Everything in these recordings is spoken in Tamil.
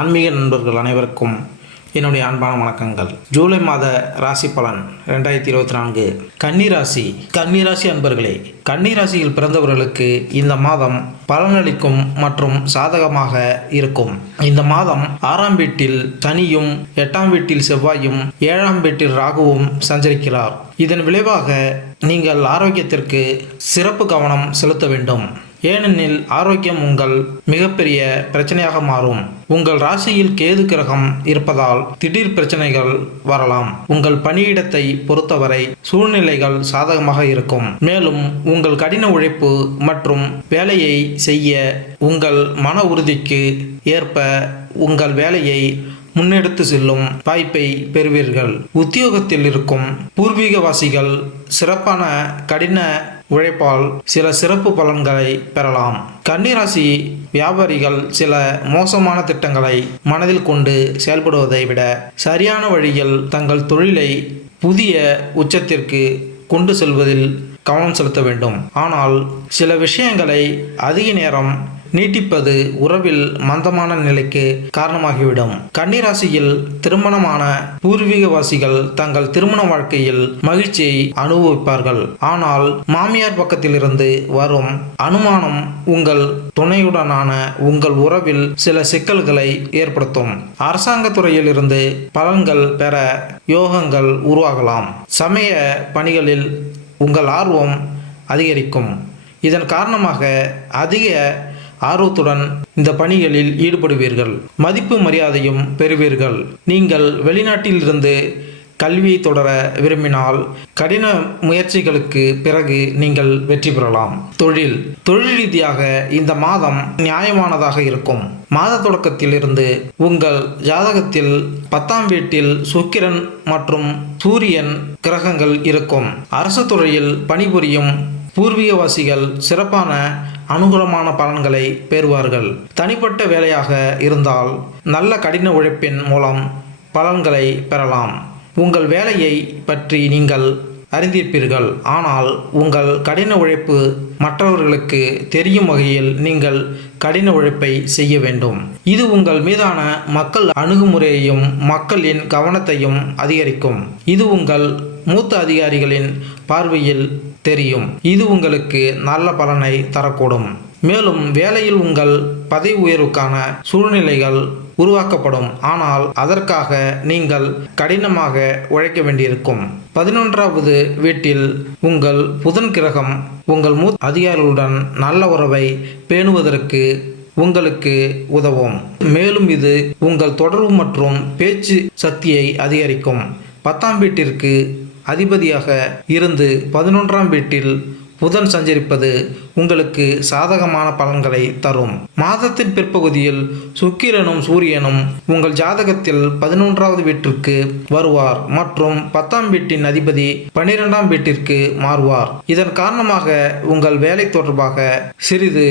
ஆன்மீக நண்பர்கள் அனைவருக்கும் என்னுடைய அன்பான வணக்கங்கள். ஜூலை மாத ராசி பலன் ரெண்டாயிரத்தி இருபத்தி நான்கு. கன்னிராசி கன்னிராசி அன்பர்களே கன்னிராசியில் பிறந்தவர்களுக்கு இந்த மாதம் பலனளிக்கும் மற்றும் சாதகமாக இருக்கும். இந்த மாதம் ஆறாம் வீட்டில் சனியும் எட்டாம் வீட்டில் செவ்வாயும் ஏழாம் வீட்டில் ராகுவும் சஞ்சரிக்கிறார். இதன் விளைவாக நீங்கள் ஆரோக்கியத்திற்கு சிறப்பு கவனம் செலுத்த வேண்டும். ஏனெனில் ஆரோக்கியம் உங்கள் மிகப்பெரிய பிரச்சனையாக மாறும். உங்கள் ராசியில் கேது கிரகம் இருப்பதால் திடீர் பிரச்சனைகள் வரலாம். உங்கள் பணியிடத்தை பொறுத்தவரை சூழ்நிலைகள் சாதகமாக இருக்கும். மேலும் உங்கள் கடின உழைப்பு மற்றும் வேலையை செய்ய உங்கள் மன உறுதிக்கு ஏற்ப உங்கள் வேலையை முன்னெடுத்து செல்லும் வாய்ப்பை பெறுவீர்கள். உத்தியோகத்தில் இருக்கும் பூர்வீகவாசிகள் சிறப்பான கடின உழைப்பால் சில சிறப்பு பலன்களை பெறலாம். கன்னிராசி வியாபாரிகள் சில மோசமான திட்டங்களை மனதில் கொண்டு செயல்படுவதை விட சரியான வழியில் தங்கள் தொழிலை புதிய உச்சத்திற்கு கொண்டு செல்வதில் கவனம் செலுத்த வேண்டும். ஆனால் சில விஷயங்களை அதிக நேரம் நீட்டிப்பது உறவில் மந்தமான நிலைக்கு காரணமாகிவிடும். கன்னிராசியில் திருமணமான பூர்வீகவாசிகள் தங்கள் திருமண வாழ்க்கையில் மகிழ்ச்சியை அனுபவிப்பார்கள். ஆனால் மாமியார் பக்கத்திலிருந்து வரும் அனுமானம் உங்கள் துணையுடனான உங்கள் உறவில் சில சிக்கல்களை ஏற்படுத்தும். அரசாங்க துறையிலிருந்து பலன்கள் பெற யோகங்கள் உருவாகலாம். சமய பணிகளில் உங்கள் ஆர்வம் அதிகரிக்கும். இதன் காரணமாக அதிக ஆர்வத்துடன் இந்த பணிகளில் ஈடுபடுவீர்கள். மதிப்பு மரியாதையும் பெறுவீர்கள். நீங்கள் வெளிநாட்டிலிருந்து கல்வியை தொடர விரும்பினால் கடின முயற்சிகளுக்கு பிறகு நீங்கள் வெற்றி பெறலாம். தொழில். தொழில் ரீதியாக இந்த மாதம் நியாயமானதாக இருக்கும். மாத தொடக்கத்திலிருந்து உங்கள் ஜாதகத்தில் பத்தாம் வீட்டில் சுக்கிரன் மற்றும் சூரியன் கிரகங்கள் இருக்கும். அரசு துறையில் பணிபுரியும் பூர்வீகவாசிகள் சிறப்பான அனுகூலமான பலன்களை பெறுவார்கள். தனிப்பட்ட வேலையாக இருந்தால் நல்ல கடின உழைப்பின் மூலம் பலன்களை பெறலாம். உங்கள் வேலையை பற்றி நீங்கள் அறிந்திருப்பீர்கள். ஆனால் உங்கள் கடின உழைப்பு மற்றவர்களுக்கு தெரியும் வகையில் நீங்கள் கடின உழைப்பை செய்ய வேண்டும். இது உங்கள் மீதான மக்கள் அணுகுமுறையையும் மக்களின் கவனத்தையும் அதிகரிக்கும். இது உங்கள் மூத்த அதிகாரிகளின் பார்வையில் தெரியும். இது உங்களுக்கு நல்ல பலனை தரக்கூடும். மேலும் வேலையில் உங்கள் பதவி உயர்வுக்கான சூழ்நிலைகள் உருவாக்கப்படும். ஆனால் அதற்காக நீங்கள் கடினமாக உழைக்க வேண்டியிருக்கும். பதினொன்றாவது வீட்டில் உங்கள் புதன் கிரகம் உங்கள் மூத்த அதிகாரிகளுடன் நல்ல உறவை பேணுவதற்கு உங்களுக்கு உதவும். மேலும் இது உங்கள் தொடர்பு மற்றும் பேச்சு சக்தியை அதிகரிக்கும். பத்தாம் வீட்டிற்கு அதிபதியாக இருந்து பதினொன்றாம் வீட்டில் புதன் சஞ்சரிப்பது உங்களுக்கு சாதகமான பலன்களை தரும். மாதத்தின் பிற்பகுதியில் சுக்கிரனும் சூரியனும் உங்கள் ஜாதகத்தில் பதினொன்றாவது வீட்டிற்கு வருவார் மற்றும் பத்தாம் வீட்டின் அதிபதி பன்னிரெண்டாம் வீட்டிற்கு மாறுவார். இதன் காரணமாக உங்கள் வேலை தொடர்பாக சிறிது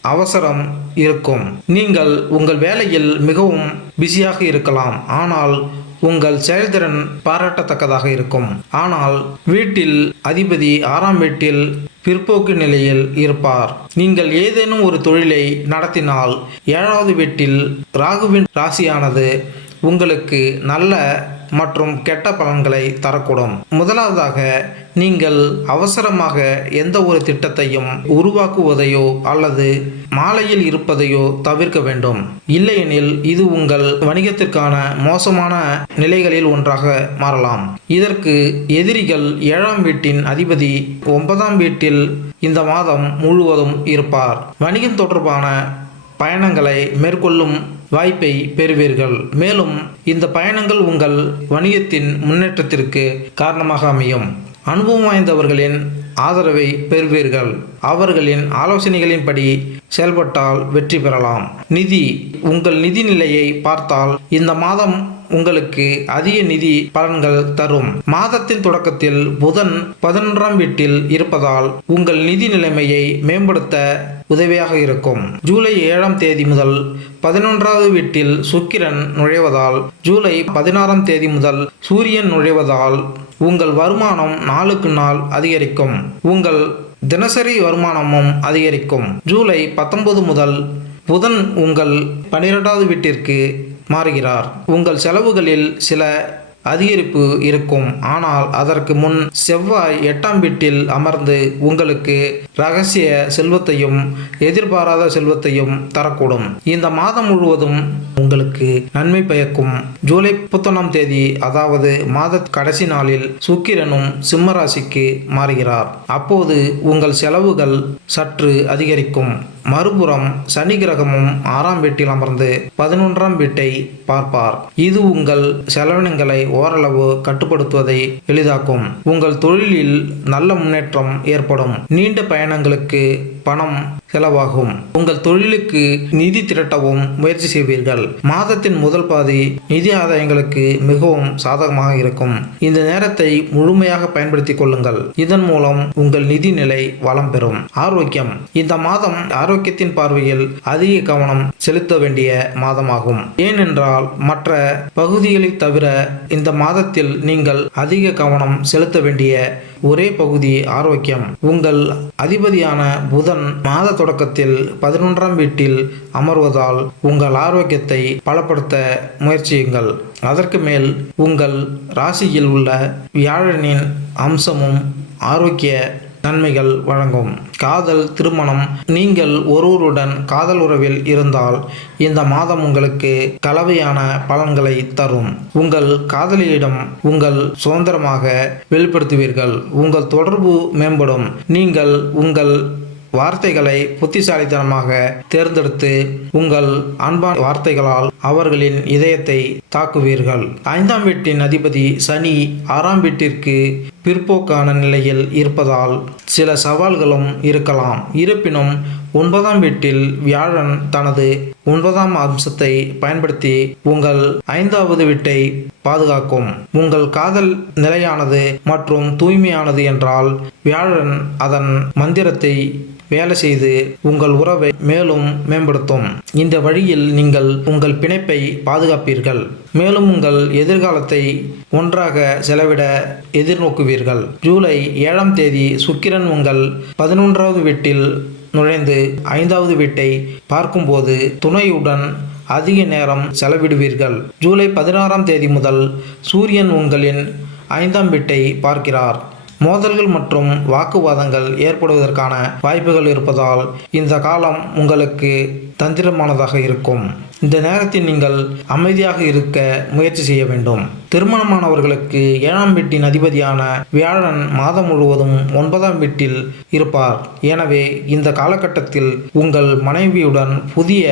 அவசரம் இருக்கும். நீங்கள் உங்கள் வேலையில் மிகவும் பிஸியாக இருக்கலாம். ஆனால் உங்கள் செயல்திறன் பாராட்டத்தக்கதாக இருக்கும். ஆனால் வீட்டில் அதிபதி ஆறாம் வீட்டில் பிற்போக்கு நிலையில் இருப்பார். நீங்கள் ஏதேனும் ஒரு தொழிலை நடத்தினால் ஏழாவது வீட்டில் ராகுவின் ராசியானது உங்களுக்கு நல்ல மற்றும் கெட்ட பலன்களை தரக்கூடும். முதலாவதாக நீங்கள் அவசரமாக எந்த ஒரு திட்டத்தையும் உருவாக்குவதையோ அல்லது மாலையில் இருப்பதையோ தவிர்க்க வேண்டும். இல்லையெனில் இது உங்கள் வணிகத்திற்கான மோசமான நிலைகளில் ஒன்றாக மாறலாம். இதற்கு எதிரிகள் ஏழாம் வீட்டின் அதிபதி ஒன்பதாம் வீட்டில் இந்த மாதம் முழுவதும் இருப்பார். வணிகம் தொடர்பான பயணங்களை மேற்கொள்ளும் வாய்ப்பை பெறுவீர்கள். மேலும் இந்த பயணங்கள் உங்கள் வணிகத்தின் முன்னேற்றத்திற்கு காரணமாக அமையும். அனுபவம் வாய்ந்தவர்களின் ஆதரவை பெறுவீர்கள். அவர்களின் ஆலோசனைகளின்படி செயல்பட்டால் வெற்றி பெறலாம். நிதி உங்கள் நிதி நிலையை பார்த்தால் இந்த மாதம் உங்களுக்கு அதிக நிதி பலன்கள் தரும். மாதத்தின் தொடக்கத்தில் புதன் பதினொன்றாம் வீட்டில் இருப்பதால் உங்கள் நிதி நிலைமையை மேம்படுத்த உதவியாக இருக்கும். ஜூலை ஏழாம் தேதி முதல் பதினொன்றாவது வீட்டில் சுக்கிரன் நுழைவதால் ஜூலை பதினாறாம் தேதி முதல் சூரியன் நுழைவதால் உங்கள் வருமானம் நாளுக்கு நாள் அதிகரிக்கும். உங்கள் தினசரி வருமானமும் அதிகரிக்கும். ஜூலை பத்தொன்பது முதல் புதன் உங்கள் பனிரெண்டாவது வீட்டிற்கு மாறுகிறார். உங்கள் செலவுகளில் சில அதிகரிப்பு இருக்கும். ஆனால் அதற்கு முன் செவ்வாய் எட்டாம் வீட்டில் அமர்ந்து உங்களுக்கு ரகசிய செல்வத்தையும் எதிர்பாராத செல்வத்தையும் தரக்கூடும். இந்த மாதம் முழுவதும் உங்களுக்கு நன்மை பயக்கும். ஜூலை முப்பத்தொன்னாம் தேதி அதாவது மாத கடைசி நாளில் சுக்கிரனும் சிம்மராசிக்கு மாறுகிறார். அப்போது உங்கள் செலவுகள் சற்று அதிகரிக்கும். மறுபுறம் சனி கிரகமும் ஆறாம் வீட்டில் அமர்ந்து பதினொன்றாம் வீட்டை பார்ப்பார். இது உங்கள் செலவினங்களை ஓரளவு கட்டுப்படுத்துவதை எளிதாக்கும். உங்கள் தொழிலில் நல்ல முன்னேற்றம் ஏற்படும். நீண்ட பயணங்களுக்கு பணம் செலவாகும். உங்கள் தொழிலுக்கு நிதி திரட்டவும் முயற்சி செய்வீர்கள். மாதத்தின் முதல் பாதி நிதி ஆதாயங்களுக்கு மிகவும் சாதகமாக இருக்கும். இந்த நேரத்தை முழுமையாக பயன்படுத்திக் கொள்ளுங்கள். இதன் மூலம் உங்கள் நிதி நிலை வளம் பெறும். ஆரோக்கியம். இந்த மாதம் ஆரோக்கியத்தின் பார்வையில் அதிக கவனம் செலுத்த வேண்டிய மாதமாகும். ஏனென்றால் மற்ற பகுதிகளை தவிர இந்த மாதத்தில் நீங்கள் அதிக கவனம் செலுத்த வேண்டிய ஒரே பகுதி ஆரோக்கியம். உங்கள் அதிபதியான புதன் மாத தொடக்கத்தில் பதினொன்றாம் வீட்டில் அமர்வதால் உங்கள் ஆரோக்கியத்தை பலப்படுத்த முயற்சியுங்கள். அதற்கு மேல் உங்கள் ராசியில் உள்ள வியாழனின் அம்சமும் ஆரோக்கிய நன்மைகள் வழங்கும். காதல் திருமணம் நீங்கள் ஒருவருடன் காதல் உறவில் இருந்தால் இந்த மாதம் உங்களுக்கு கலவையான பலன்களை தரும். உங்கள் காதலியிடம் உங்கள் சுதந்திரமாக வெளிப்படுத்துவீர்கள். உங்கள் தொடர்பு மேம்படும். நீங்கள் உங்கள் வார்த்தைகளை புத்திசாலித்தனமாக தேர்ந்தெடுத்து உங்கள் அன்பான வார்த்தைகளால் அவர்களின் இதயத்தை தாக்குவீர்கள். ஐந்தாம் வீட்டின் அதிபதி சனி ஆறாம் வீட்டிற்கு பிற்போக்கான நிலையில் இருப்பதால் சில சவால்களும் இருக்கலாம். இருப்பினும் ஒன்பதாம் வீட்டில் வியாழன் தனது ஒன்பதாம் அம்சத்தை பயன்படுத்தி உங்கள் ஐந்தாவது வீட்டை பாதுகாக்கும். உங்கள் காதல் நிலையானது மற்றும் தூய்மையானது என்றால் வியாழன் அதன் மந்திரத்தை வேலை செய்து உங்கள் உறவை மேலும் மேம்படுத்தும். இந்த வழியில் நீங்கள் உங்கள் பிணைப்பை பாதுகாப்பீர்கள். மேலும் உங்கள் எதிர்காலத்தை ஒன்றாக செலவிட எதிர்நோக்குவீர்கள். ஜூலை ஏழாம் தேதி சுக்கிரன் உங்கள் பதினொன்றாவது வீட்டில் நுழைந்து ஐந்தாவது வீட்டை பார்க்கும்போது துணையுடன் அதிக நேரம் செலவிடுவீர்கள். ஜூலை பதினாறாம் தேதி முதல் சூரியன் உங்களின் ஐந்தாம் வீட்டை பார்க்கிறார். மோதல்கள் மற்றும் வாக்குவாதங்கள் ஏற்படுவதற்கான வாய்ப்புகள் இருப்பதால் இந்த காலம் உங்களுக்கு தந்திரமானதாக இருக்கும். இந்த நேரத்தில் நீங்கள் அமைதியாக இருக்க முயற்சி செய்ய வேண்டும். திருமணமானவர்களுக்கு ஏழாம் வீட்டின் அதிபதியான வியாழன் மாதம் முழுவதும் ஒன்பதாம் வீட்டில் இருப்பார். எனவே இந்த காலகட்டத்தில் உங்கள் மனைவியுடன் புதிய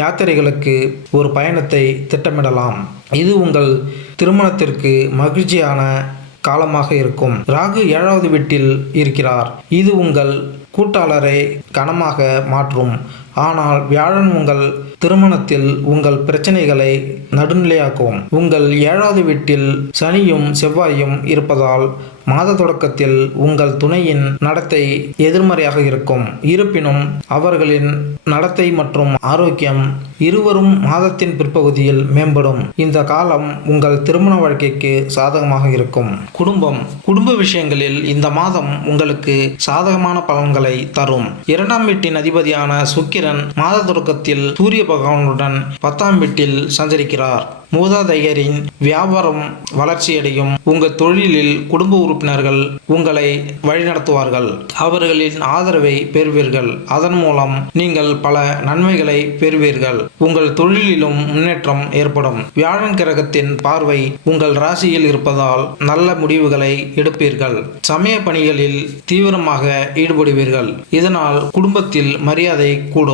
யாத்திரைகளுக்கு ஒரு பயணத்தை திட்டமிடலாம். இது உங்கள் திருமணத்திற்கு மகிழ்ச்சியான காலமாக இருக்கும். ராகு ஏழாவது வீட்டில் இருக்கிறார். இது உங்கள் கூட்டாளரை கனமாக மாற்றும். ஆனால் வியாழன் உங்கள் திருமணத்தில் உங்கள் பிரச்சனைகளை நடுநிலையாக்கும். உங்கள் ஏழாவது வீட்டில் சனியும் செவ்வாயும் இருப்பதால் மாத தொடக்கத்தில் உங்கள் துணையின் நடத்தை எதிர்மறையாக இருக்கும். இருப்பினும் அவர்களின் நடத்தை மற்றும் ஆரோக்கியம் இருவரும் மாதத்தின் பிற்பகுதியில் மேம்படும். இந்த காலம் உங்கள் திருமண வாழ்க்கைக்கு சாதகமாக இருக்கும். குடும்பம். குடும்ப விஷயங்களில் இந்த மாதம் உங்களுக்கு சாதகமான பலன்களை தரும். இரண்டாம் வீட்டின் அதிபதியான சுக்கிரன் மாத தொடக்கத்தில் சூரிய பகவானுடன் பத்தாம் வீட்டில் சஞ்சரிக்கிறார். மூதாதையரின் வியாபாரம் வளர்ச்சியடையும். உங்கள் தொழிலில் குடும்ப உறுப்பினர்கள் உங்களை வழிநடத்துவார்கள். அவர்களின் ஆதரவை பெறுவீர்கள். அதன் மூலம் நீங்கள் பல நன்மைகளை பெறுவீர்கள். உங்கள் தொழிலிலும் முன்னேற்றம் ஏற்படும். வியாழன் கிரகத்தின் பார்வை உங்கள் ராசியில் இருப்பதால் நல்ல முடிவுகளை எடுப்பீர்கள். சமய பணிகளில் தீவிரமாக ஈடுபடுவீர்கள். இதனால் குடும்பத்தில் மரியாதை கூடும்.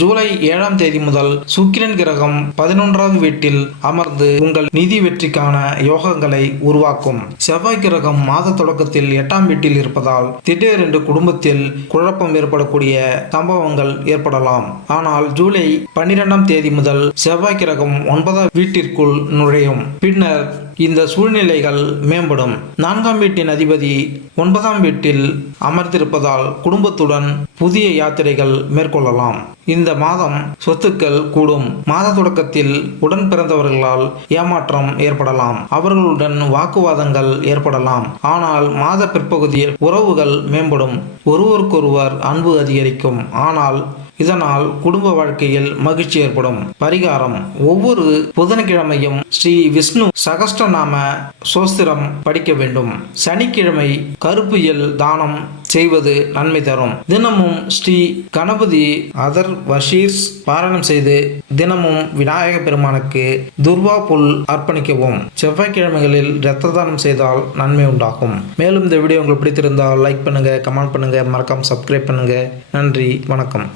ஜூலை ஏழாம் தேதி முதல் சுக்கிரன் கிரகம் பதினொன்றாவது வீட்டில் அமர்ந்து உங்கள் நிதி வெற்றிக்கான யோகங்களை உருவாக்கும். செவ்வாய் கிரகம் மாத தொடக்கத்தில் எட்டாம் வீட்டில் இருப்பதால் திடீரென்று குடும்பத்தில் குழப்பம் ஏற்படக்கூடிய சம்பவங்கள் ஏற்படலாம். ஆனால் ஜூலை பன்னிரெண்டாம் தேதி முதல் செவ்வாய் கிரகம் ஒன்பதாம் வீட்டிற்குள் நுழையும். பின்னர் இந்த சூழ்நிலைகள் மேம்படும். நான்காம் வீட்டின் அதிபதி ஒன்பதாம் வீட்டில் அமர்ந்திருப்பதால் குடும்பத்துடன் புதிய யாத்திரைகள் மேற்கொள்ளலாம். இந்த மாதம் சொத்துக்கள் கூடும். மாத தொடக்கத்தில் உடன் பிறந்தவர்களால் ஏமாற்றம் ஏற்படலாம். அவர்களுடன் வாக்குவாதங்கள் ஏற்படலாம். ஆனால் மாத பிற்பகுதியில் உறவுகள் மேம்படும். ஒருவருக்கொருவர் அன்பு அதிகரிக்கும். ஆனால் இதனால் குடும்ப வாழ்க்கையில் மகிழ்ச்சி ஏற்படும். பரிகாரம். ஒவ்வொரு புதன்கிழமையும் ஸ்ரீ விஷ்ணு சகஸ்டநாம சோஸ்திரம் படிக்க வேண்டும். சனிக்கிழமை கருப்பு எல் தானம் செய்வது நன்மை தரும். தினமும் ஸ்ரீ கணபதி அதர் வஷீர்ஸ் பாராயணம் செய்து தினமும் விநாயக பெருமானுக்கு துர்வா புல் அர்ப்பணிக்கவும். செவ்வாய்க்கிழமைகளில் இரத்த தானம் செய்தால் நன்மை உண்டாகும். மேலும் இந்த வீடியோ உங்களுக்கு பிடித்திருந்தால் லைக் பண்ணுங்கள் கமெண்ட் பண்ணுங்கள் மறக்காமல் சப்ஸ்கிரைப் பண்ணுங்கள் நன்றி வணக்கம்.